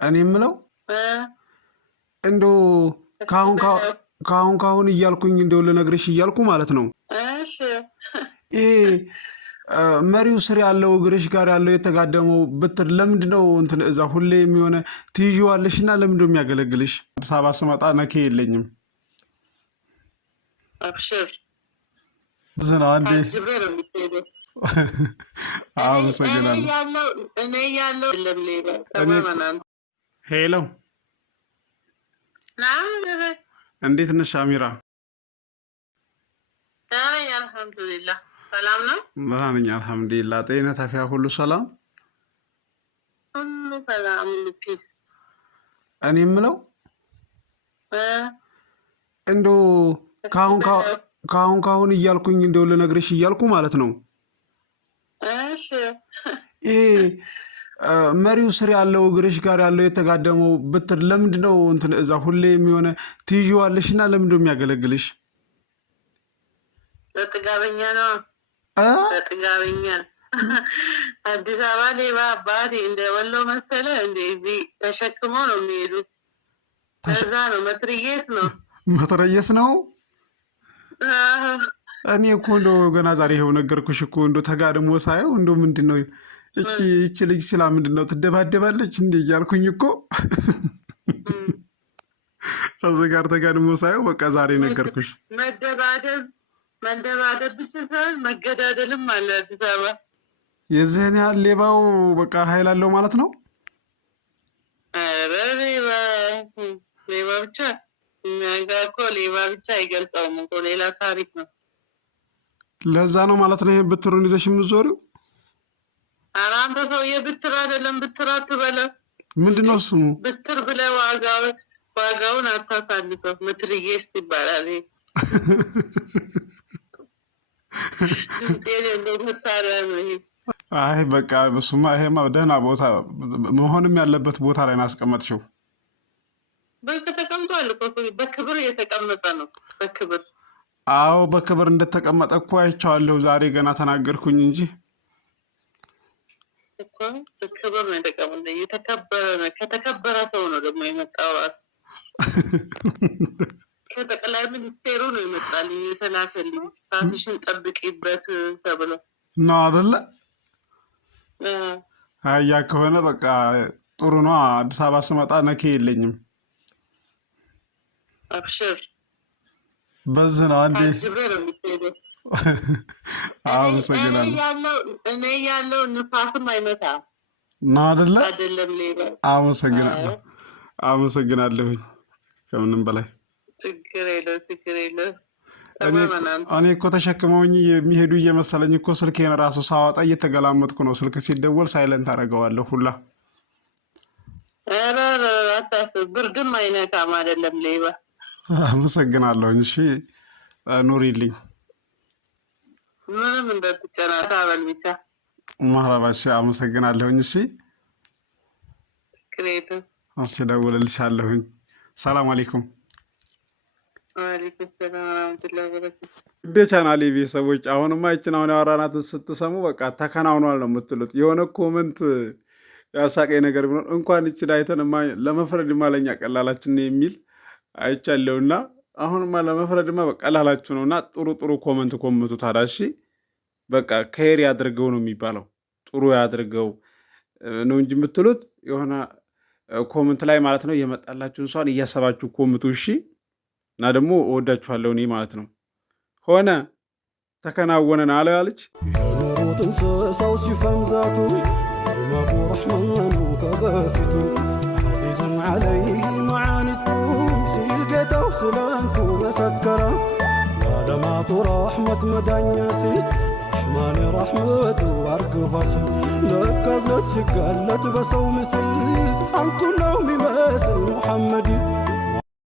እኔ የምለው እንደው ካሁን እያልኩኝ እንደው ልነግርሽ እያልኩ ማለት ነው። እሺ ይሄ መሪው ስር ያለው እግርሽ ጋር ያለው የተጋደመው ብትር ለምንድነው እንትን እዛ ሁሌ የሚሆነ ትይዥዋለሽና ለምንድነው የሚያገለግልሽ? አዲስ አበባ ስመጣ ነኬ የለኝም። አብሽር ዝና አንዴ ጅብር የምትሄደው አመሰግናለሁ። እኔ ያለው ለምሌባ ተማማናን ሄሎ እንዴት ነሽ አሚራ? ታዲያ አልሐምዱሊላህ ሰላም ነው። ደህና ነኝ አልሐምዱሊላህ። ጤንነት አፍያ ሁሉ ሰላም? ሁሉ ሰላም ሁሉ ፒስ። እኔ የምለው እንደው ካሁን እያልኩኝ እንደው ልነግርሽ እያልኩ ማለት ነው። እሺ ይሄ መሪው ስር ያለው እግርሽ ጋር ያለው የተጋደመው ብትር ለምንድነው እንትን እዛ ሁሌ የሚሆነ ትይዥዋለሽና ለምንድነው የሚያገለግልሽ? ለጥጋበኛ ነው። ለጥጋበኛ አዲስ አበባ ሌባ አባቴ እንደ ወሎ መሰለ እንደዚህ ተሸክሞ ነው የሚሄዱ። ከዛ ነው መትረየስ ነው። እኔ እኮ እንደው ገና ዛሬ ይኸው ነገርኩሽ እኮ እንደው ተጋድሞ ሳየው እንደው ምንድነው እቺ ልጅ ስላ ምንድነው ትደባደባለች እንዴ እያልኩኝ እኮ እዚህ ጋር ተጋድሞ ሳየው በቃ ዛሬ ነገርኩሽ። መደባደብ ብቻ ሳይሆን መገዳደልም አለ አዲስ አበባ። የዚህን ያህል ሌባው በቃ ኃይል አለው ማለት ነው። ሌባ ብቻ እኮ ሌባ ብቻ አይገልጸውም እኮ ሌላ ታሪክ ነው። ለዛ ነው ማለት ነው ይሄን ብትሩን ይዘሽ የምትዞሪው። ኧረ አንተ ሰውዬ ብትር አይደለም ብትር አትበለው። ምንድነው ስሙ? ብትር ብለህ ዋጋውን አታሳልፈው። መትርየስ ይባላል። አይ በቃ እሱማ ይሄማ ደህና ቦታ መሆንም ያለበት ቦታ ላይ አስቀመጥሽው። በቃ ተቀምጧል እኮ በክብር የተቀመጠ ነው። በክብር አዎ በክብር እንደተቀመጠ እኮ አይቼዋለሁ። ዛሬ ገና ተናገርኩኝ እንጂ እኮ በክብር ነው የተቀመጠ። የተከበረ ነው። ከተከበረ ሰው ነው ደግሞ የመጣው። ከጠቅላይ ሚኒስቴሩ ነው የመጣልኝ የተላከልኝ። ራስሽን ጠብቂበት ተብሎ ነው አይደለ? አያ ከሆነ በቃ ጥሩ ነው። አዲስ አበባ ስመጣ ነኬ የለኝም። አብሽር በዚህ ነው አንዴ ጅብር የምትሄደው። አመሰግናለሁ። እኔ ያለው ንፋስም አይመታ ነው አይደለ? አይደለም ሌባ። አመሰግናለሁኝ ከምንም በላይ ችግር የለም። እኔ እኮ ተሸክመውኝ የሚሄዱ እየመሰለኝ እኮ ስልኬን ራሱ ሳወጣ እየተገላመጥኩ ነው። ስልክ ሲደወል ሳይለንት አደርገዋለሁ ሁላ። ኧረ አታስብ፣ ብርድም አይነካም አይደለም ሌባ። አመሰግናለሁኝ። እሺ ኑሪልኝ። ምንም እንደትጨናታ በል ብቻ ማህራባሽ። አመሰግናለሁኝ። እሺ ችግር የለም። እደውልልሻለሁኝ። ሰላም አለይኩም። ወአለይኩም ሰላም ወራህመቱላሂ ወበረካቱ። እንደ ቻናሌ ቤተሰቦች አሁንማ ይችን አሁን ያወራናትን ስትሰሙ በቃ ተከናውኗል ነው የምትሉት። የሆነ ኮመንት ያሳቀኝ ነገር ቢኖር እንኳን ይችን አይተንማ ለመፍረድማ ለኛ ቀላላችን የሚል አይቻለሁና አሁንማ ለመፍረድማ በቀላላችሁ ነውና ጥሩ ኮመንት ኮመንቱ። ታዲያ እሺ በቃ ከሄር ያድርገው ነው የሚባለው። ጥሩ ያድርገው ነው እንጂ የምትሉት የሆነ ኮመንት ላይ ማለት ነው የመጣላችሁን ሰውን እያሰባችሁ ኮምቱ። እሺ እና ደግሞ እወዳችኋለሁ እኔ ማለት ነው። ሆነ ተከናወነን አለ ያለች የኖሩትን ሰው ሲፈንዛቱ ማቡ ረሕማኑ ከበፊቱ ዓዚዙን ዓለይህ መዓኒቱም ሲል ጌታው ስለንቱ መሰከረ ለዓለማቱ ረሕመት መዳኛ ሲል ረሕማን ረሕመቱ አርግፋ ሲል ለካዝነት ሲጋለት በሰው ምስል አንቱ ነው ሚመስል ሙሐመድ